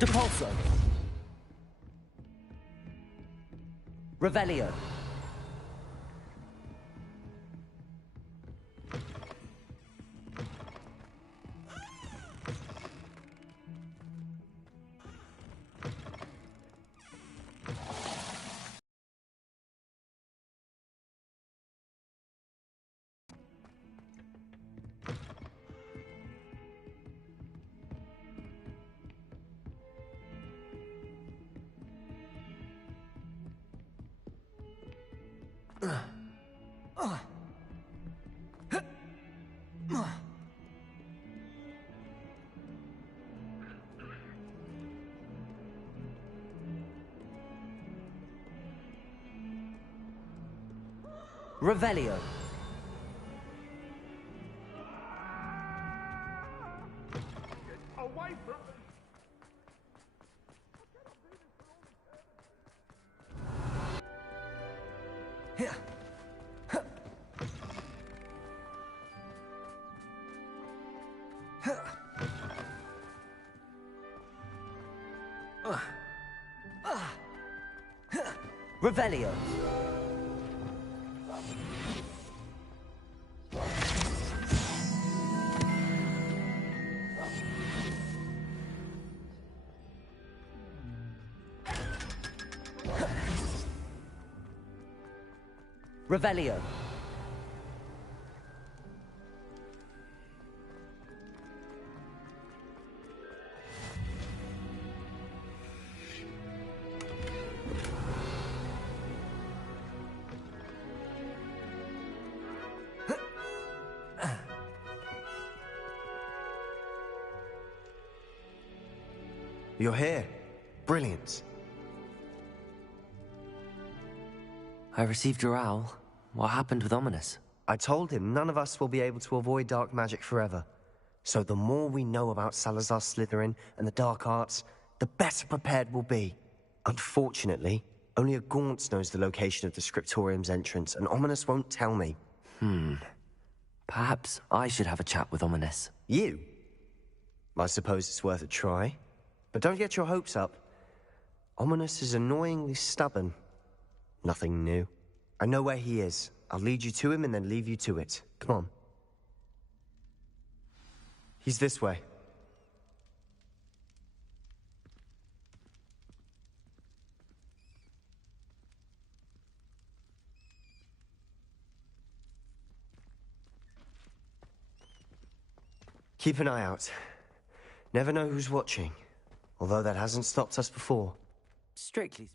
Depulso. Revelio. Revelio. Away from me! Here. Revelio. Revelio. You're here. Brilliant. I received your owl. What happened with Ominous? I told him none of us will be able to avoid dark magic forever. So the more we know about Salazar Slytherin and the dark arts, the better prepared we'll be. Unfortunately, only a Gaunt knows the location of the Scriptorium's entrance, and Ominous won't tell me. Perhaps I should have a chat with Ominous. You? I suppose it's worth a try. But don't get your hopes up. Ominous is annoyingly stubborn. Nothing new. I know where he is. I'll lead you to him and then leave you to it. Come on. He's this way. Keep an eye out. Never know who's watching. Although that hasn't stopped us before. Strictly.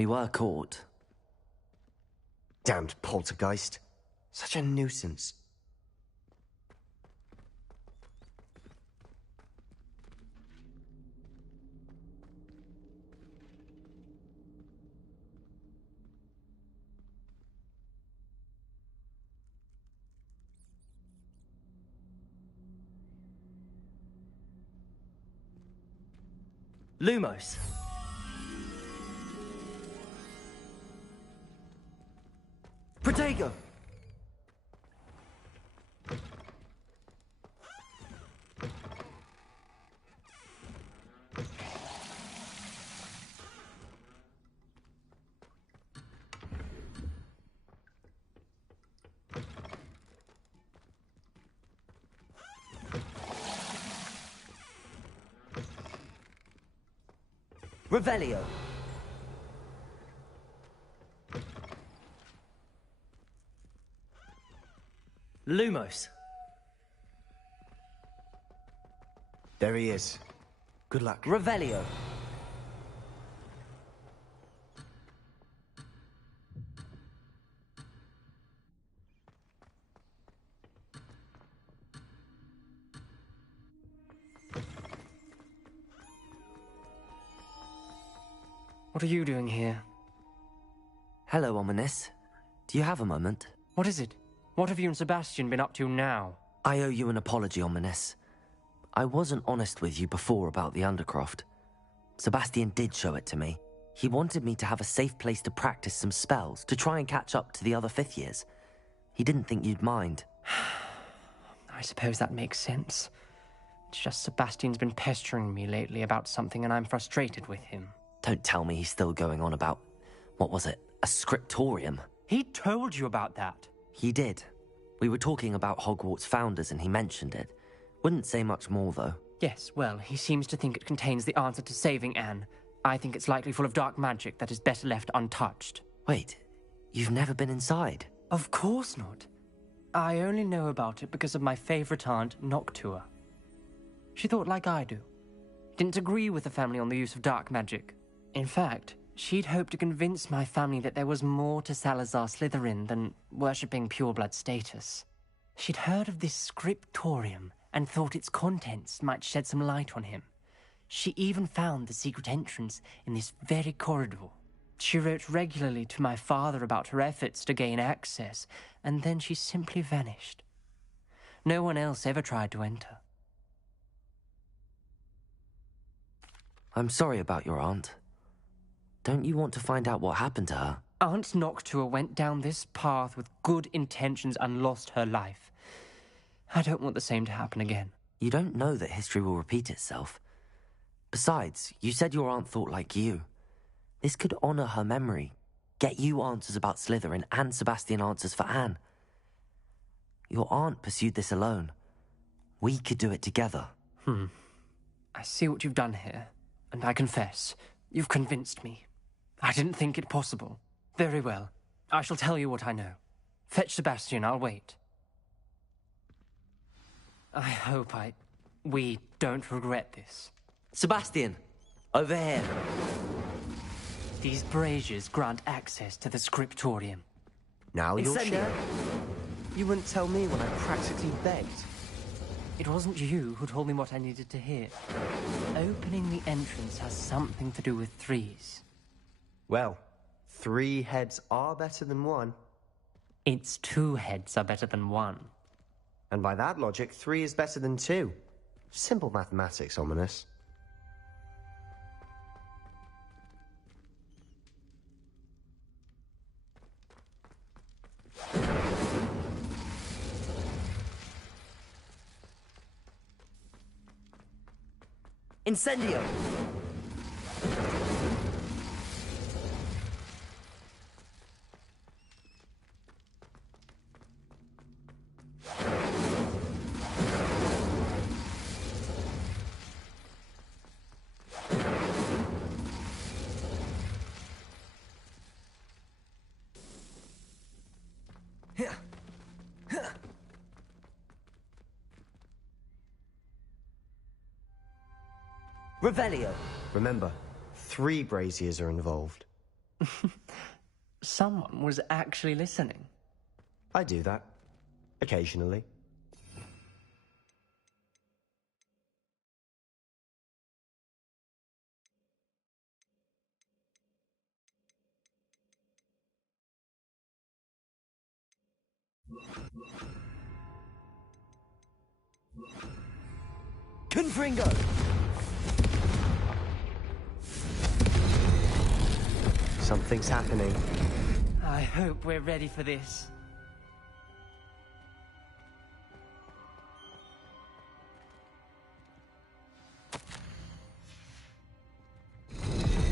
We were caught. Damned poltergeist. Such a nuisance. Lumos. Protego. Revelio. Lumos. There he is. Good luck. Revelio. What are you doing here? Hello, Ominous. Do you have a moment? What is it? What have you and Sebastian been up to now? I owe you an apology, Ominous. I wasn't honest with you before about the Undercroft. Sebastian did show it to me. He wanted me to have a safe place to practice some spells, to try and catch up to the other fifth years. He didn't think you'd mind. I suppose that makes sense. It's just Sebastian's been pestering me lately about something and I'm frustrated with him. Don't tell me he's still going on about, what was it, a scriptorium? He told you about that. He did. We were talking about Hogwarts founders and he mentioned it. Wouldn't say much more, though. Yes, well, he seems to think it contains the answer to saving Anne. I think it's likely full of dark magic that is better left untouched. Wait, you've never been inside? Of course not. I only know about it because of my favorite aunt, Noctua. She thought like I do. Didn't agree with the family on the use of dark magic. In fact, she'd hoped to convince my family that there was more to Salazar Slytherin than worshipping pureblood status. She'd heard of this scriptorium and thought its contents might shed some light on him. She even found the secret entrance in this very corridor. She wrote regularly to my father about her efforts to gain access, and then she simply vanished. No one else ever tried to enter. I'm sorry about your aunt. Don't you want to find out what happened to her? Aunt Noctua went down this path with good intentions and lost her life. I don't want the same to happen again. You don't know that history will repeat itself. Besides, you said your aunt thought like you. This could honor her memory, get you answers about Slytherin and Sebastian answers for Anne. Your aunt pursued this alone. We could do it together. I see what you've done here, and I confess, you've convinced me. I didn't think it possible. Very well. I shall tell you what I know. Fetch Sebastian, I'll wait. I hope we don't regret this. Sebastian! Over here! These braziers grant access to the scriptorium. Now you'll Incendio. share. You wouldn't tell me when I practically begged. It wasn't you who told me what I needed to hear. Opening the entrance has something to do with threes. Well, 3 heads are better than 1. Its 2 heads are better than 1. And by that logic, 3 is better than 2. Simple mathematics, Ominous. Incendio. Revelio. Remember, 3 braziers are involved. Someone was actually listening. I do that. Occasionally. Confringo! Something's happening. I hope we're ready for this.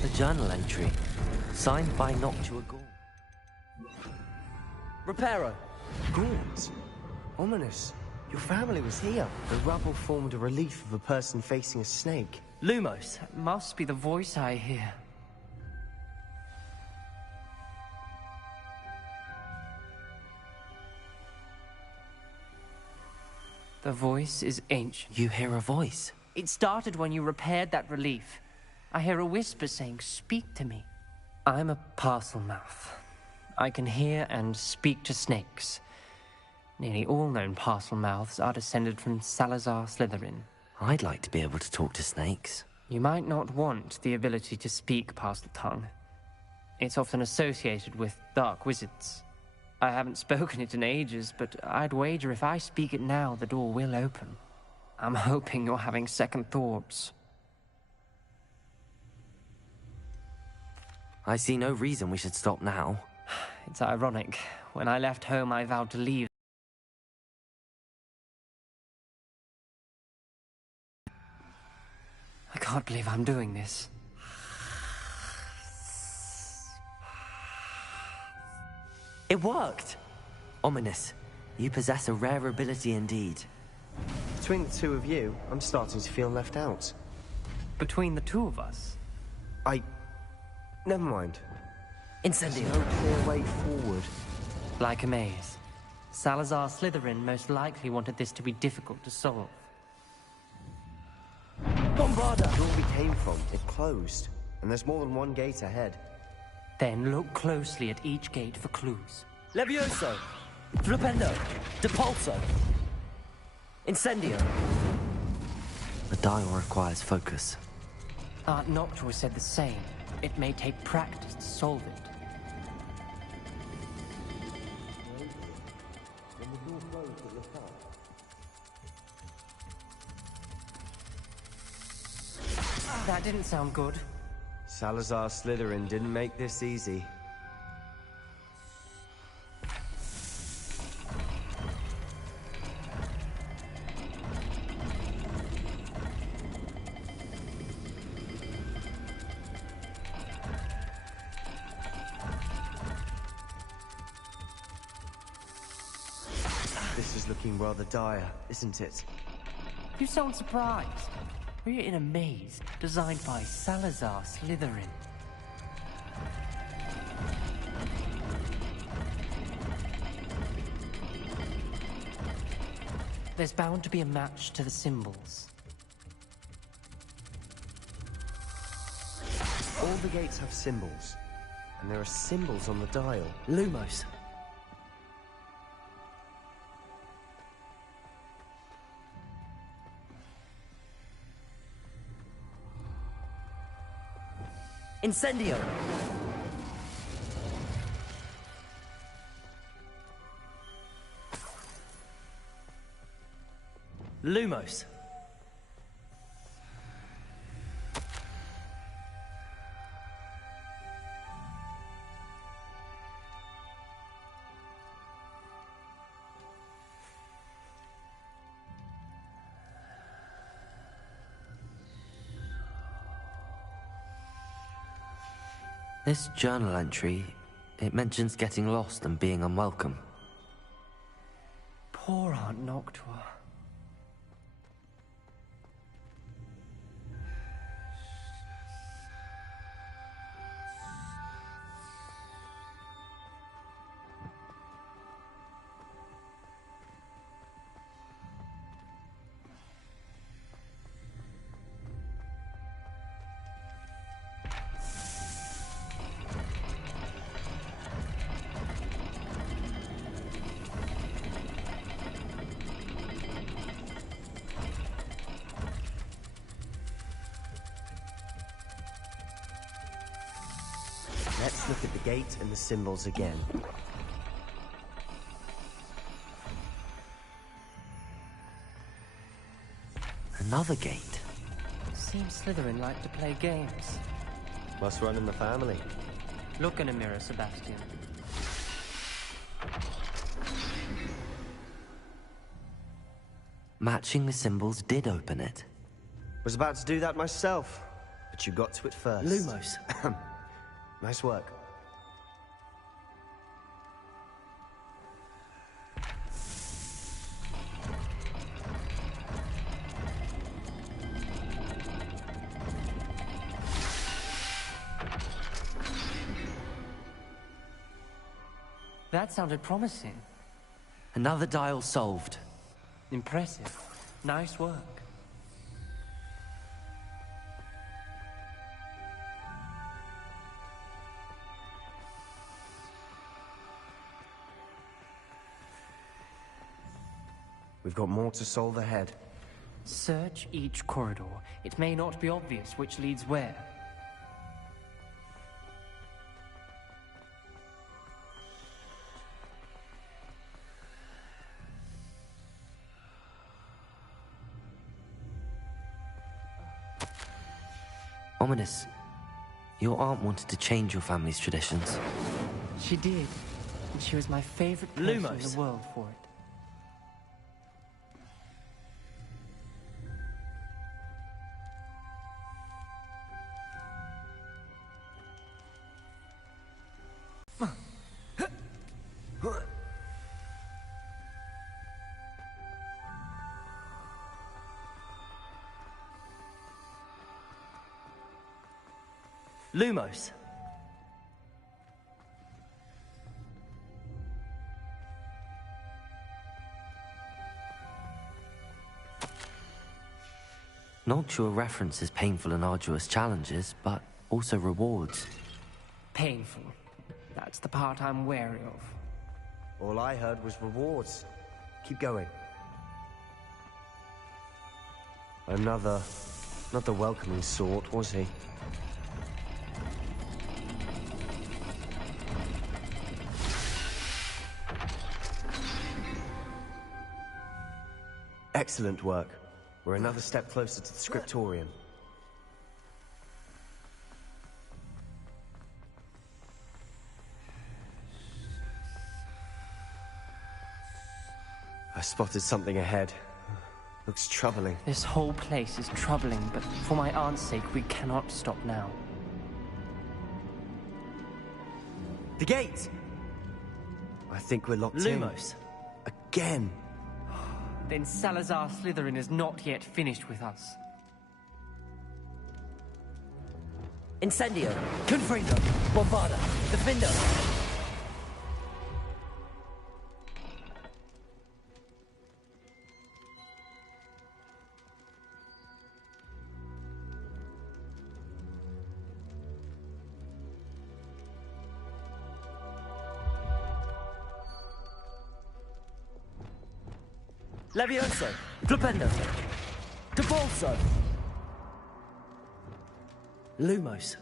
The journal entry, signed by Noctua Gaul. Reparo. Gaunt. Ominous. Your family was here. The rubble formed a relief of a person facing a snake. Lumos. That must be the voice I hear. The voice is ancient. You hear a voice. It started when you repaired that relief. I hear a whisper saying, "Speak to me." I'm a parcel mouth. I can hear and speak to snakes. Nearly all known parcel mouths are descended from Salazar Slytherin. I'd like to be able to talk to snakes. You might not want the ability to speak parcel tongue. It's often associated with dark wizards. I haven't spoken it in ages, but I'd wager if I speak it now, the door will open. I'm hoping you're having second thoughts. I see no reason we should stop now. It's ironic. When I left home, I vowed to leave. I can't believe I'm doing this. It worked! Ominous. You possess a rare ability indeed. Between the two of you, I'm starting to feel left out. Between the two of us? Never mind. There's Incendio. no clear way forward. Like a maze. Salazar Slytherin most likely wanted this to be difficult to solve. Bombarda. The door we came from, it closed. And there's more than one gate ahead. Then look closely at each gate for clues. Levioso. Flipendo. Depulso. Incendio. The dial requires focus. Aunt Noctua said the same. It may take practice to solve it. That didn't sound good. Salazar Slytherin didn't make this easy. This is looking rather dire, isn't it? You sound surprised. We're in a maze designed by Salazar Slytherin. There's bound to be a match to the symbols. All the gates have symbols. And there are symbols on the dial. Lumos. Incendio. Lumos. This journal entry, it mentions getting lost and being unwelcome. Poor Aunt Noctua. gate and the symbols again. Another gate. Seems Slytherin like to play games. Must run in the family. Look in a mirror, Sebastian. Matching the symbols did open it. Was about to do that myself, but you got to it first. Lumos. Nice work. That sounded promising. Another dial solved. Impressive. Nice work. We've got more to solve ahead. Search each corridor. It may not be obvious which leads where. Ominous. Your aunt wanted to change your family's traditions. She did. And she was my favorite person in Lumos. the world for it. Lumos. Noctua references painful and arduous challenges, but also rewards. Painful. That's the part I'm wary of. All I heard was rewards. Keep going. Another... not the welcoming sort, was he? Excellent work. We're another step closer to the scriptorium. I spotted something ahead. Looks troubling. This whole place is troubling, but for my aunt's sake, we cannot stop now. The gate! I think we're locked in. Lumos. Again! Then Salazar Slytherin is not yet finished with us. Incendio. Confringo. Bombarda. Defendo. Levioso. Flipendo. Depulso. Lumos.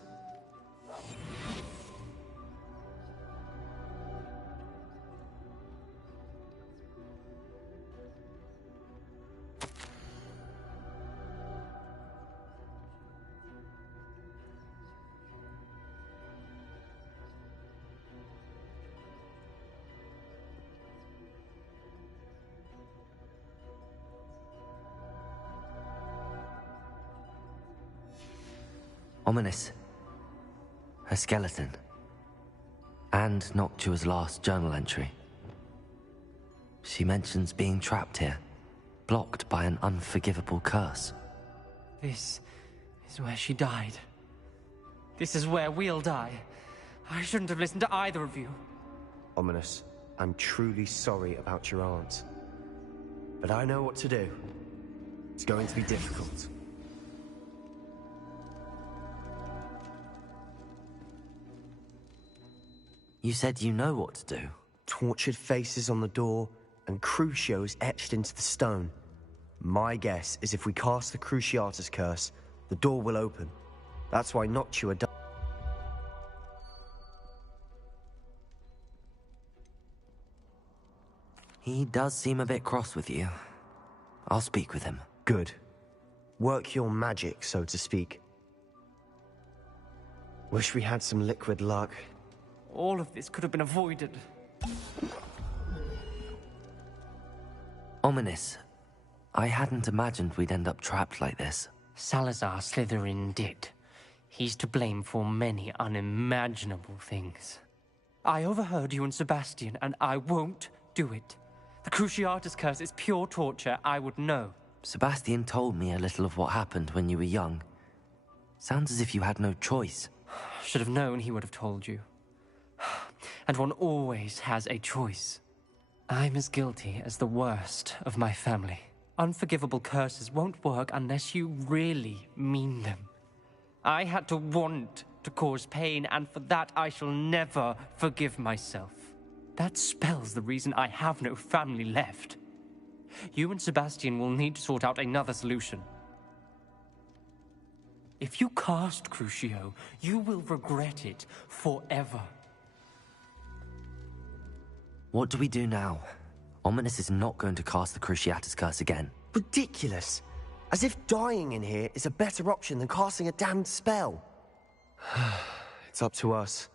Ominous. Her skeleton. And Noctua's last journal entry. She mentions being trapped here, blocked by an unforgivable curse. This is where she died. This is where we'll die. I shouldn't have listened to either of you. Ominous, I'm truly sorry about your aunt. But I know what to do. It's going to be difficult. You said you know what to do. Tortured faces on the door and Crucios etched into the stone. My guess is if we cast the Cruciatus curse, the door will open. That's why Noctua died. does seem a bit cross with you. I'll speak with him. Good. Work your magic, so to speak. Wish we had some liquid luck. All of this could have been avoided. Ominous. I hadn't imagined we'd end up trapped like this. Salazar Slytherin did. He's to blame for many unimaginable things. I overheard you and Sebastian, and I won't do it. The Cruciatus curse is pure torture, I would know. Sebastian told me a little of what happened when you were young. Sounds as if you had no choice. Should have known he would have told you. And one always has a choice. I'm as guilty as the worst of my family. Unforgivable curses won't work unless you really mean them. I had to want to cause pain, and for that I shall never forgive myself. That spells the reason I have no family left. You and Sebastian will need to sort out another solution. If you cast Crucio, you will regret it forever. What do we do now? Ominous is not going to cast the Cruciatus curse again. Ridiculous. As if dying in here is a better option than casting a damned spell. It's up to us.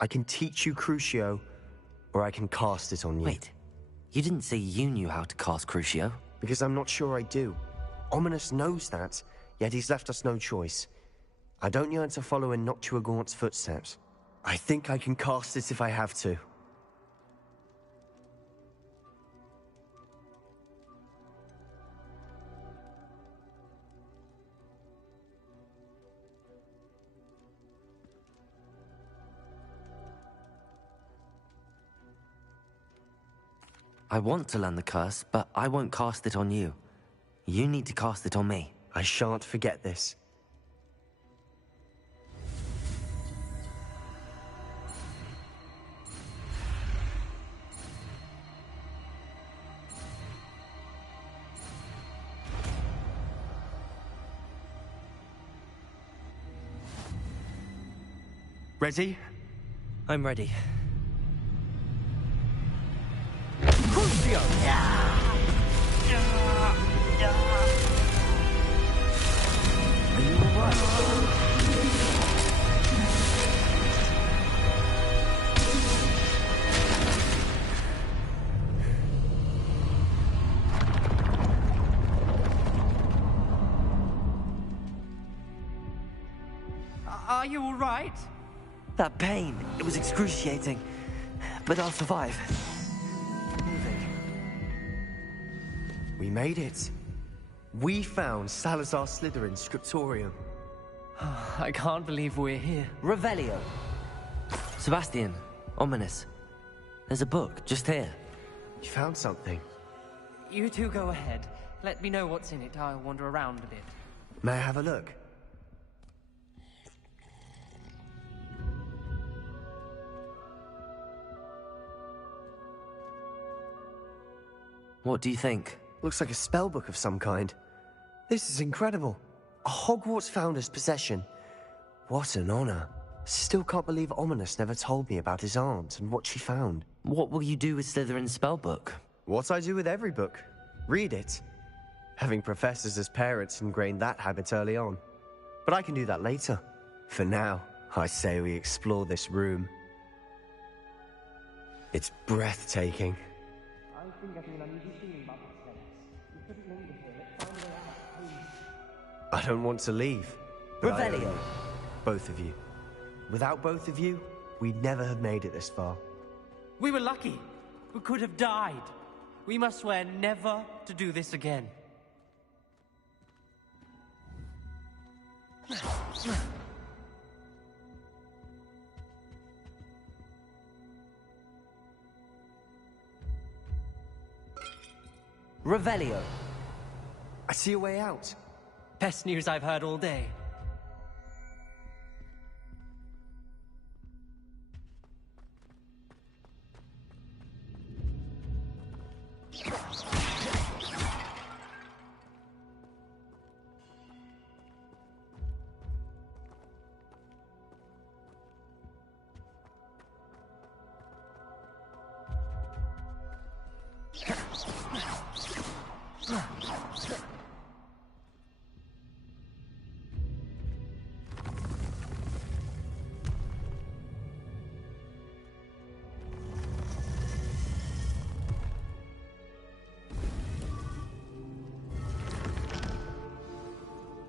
I can teach you Crucio, or I can cast it on you. Wait, you didn't say you knew how to cast Crucio? Because I'm not sure I do. Ominous knows that, yet he's left us no choice. I don't yearn to follow in Noctua Gaunt's footsteps. I think I can cast it if I have to. I want to learn the curse, but I won't cast it on you. You need to cast it on me. I shan't forget this. Ready? I'm ready. Crucio! Are you alright? Are you all right? That pain, it was excruciating. But I'll survive. We made it. We found Salazar Slytherin's scriptorium. I can't believe we're here. Revelio. Sebastian, Ominous. There's a book, just here. You found something. You two go ahead. Let me know what's in it. I'll wander around a bit. May I have a look? What do you think? Looks like a spellbook of some kind. This is incredible. A Hogwarts founder's possession. What an honor. Still can't believe Ominous never told me about his aunt and what she found. What will you do with Slytherin's spellbook? What I do with every book. Read it. Having professors as parents ingrained that habit early on. But I can do that later. For now, I say we explore this room. It's breathtaking. I've been getting an unusual feeling about this place. We couldn't linger here. Let's find a way out, please. I don't want to leave. but I owe Revelio. you, both of you. Without both of you, we'd never have made it this far. We were lucky. We could have died. We must swear never to do this again. Revelio. I see a way out. Best news I've heard all day.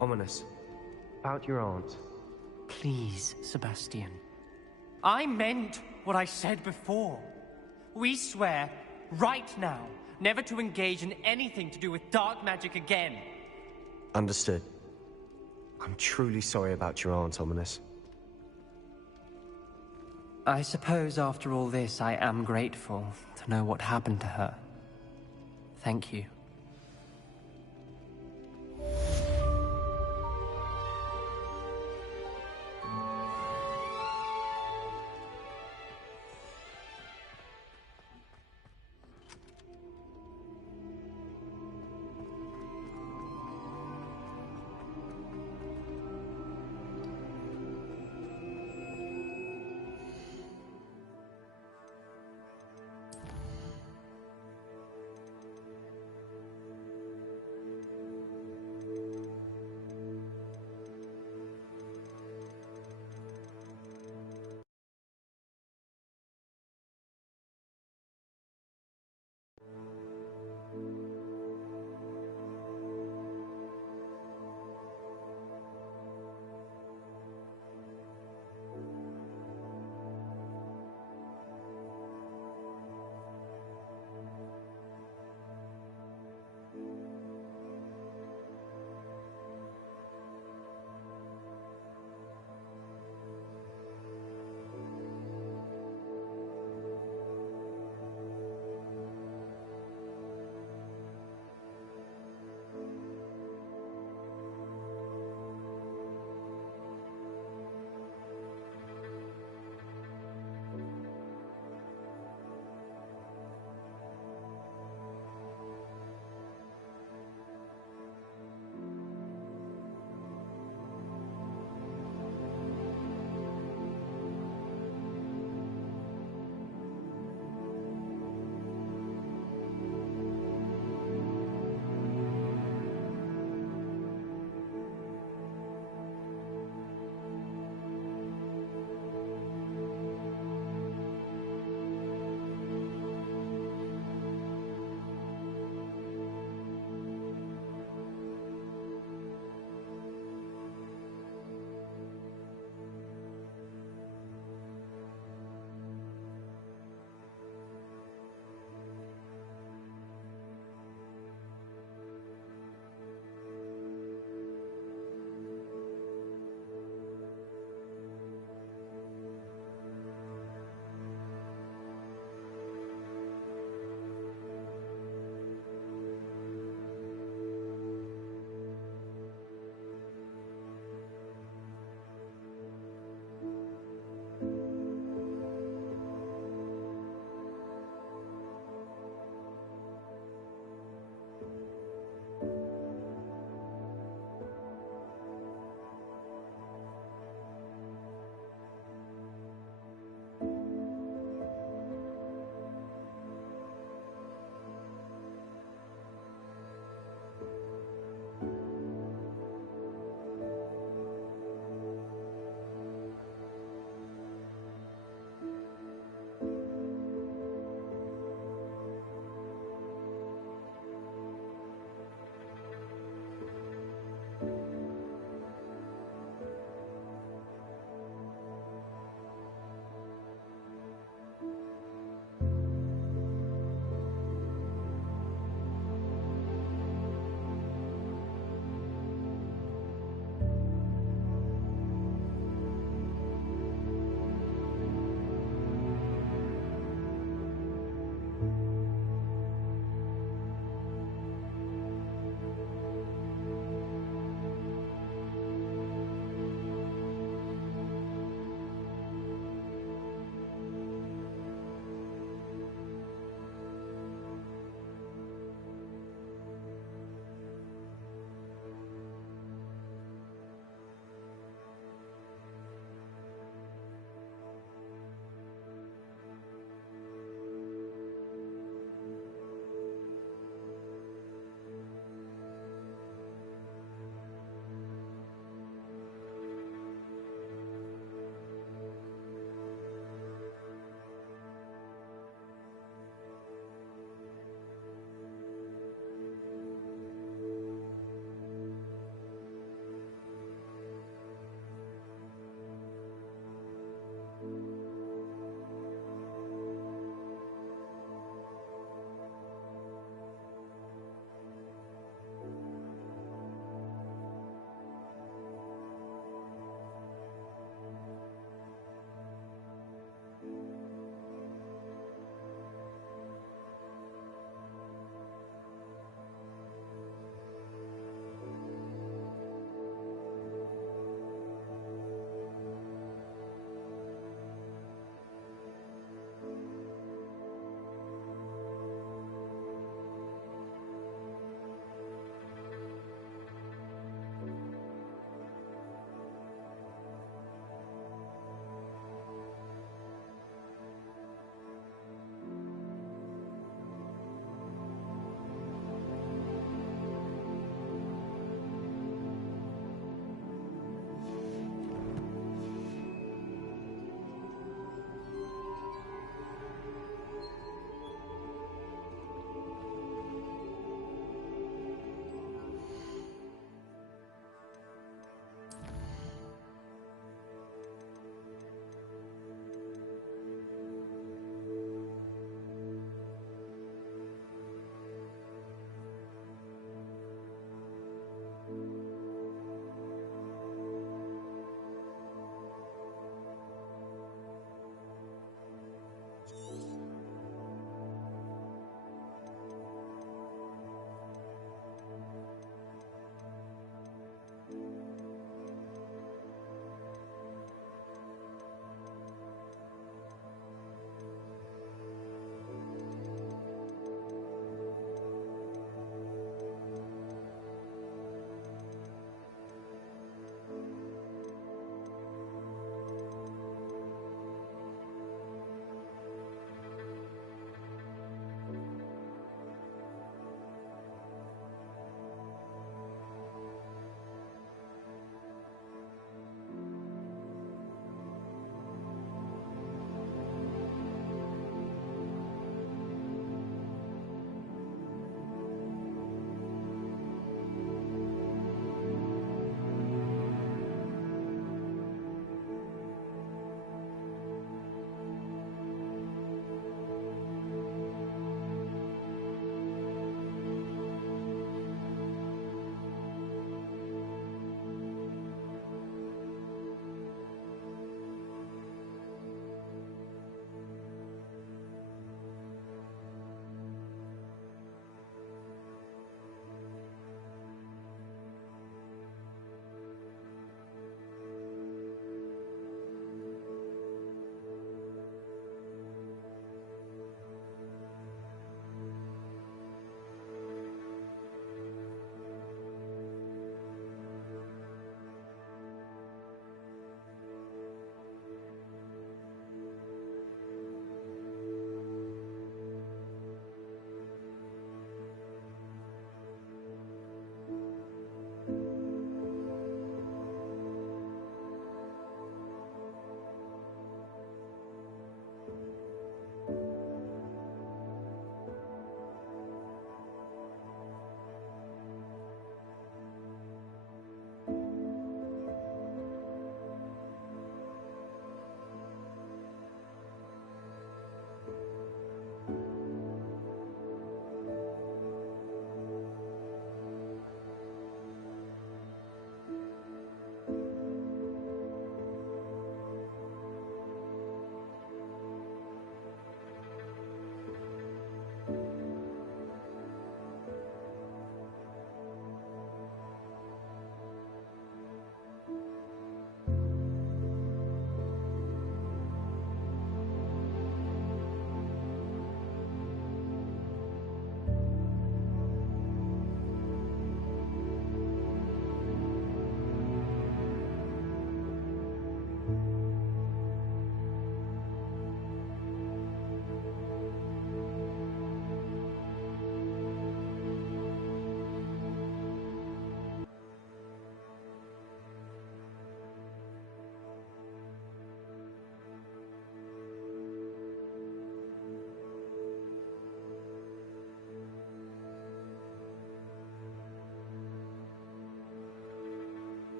Ominous. About your aunt. Please, Sebastian. I meant what I said before. We swear, right now, never to engage in anything to do with dark magic again. Understood. I'm truly sorry about your aunt, Ominous. I suppose after all this, I am grateful to know what happened to her. Thank you.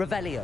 Revelio.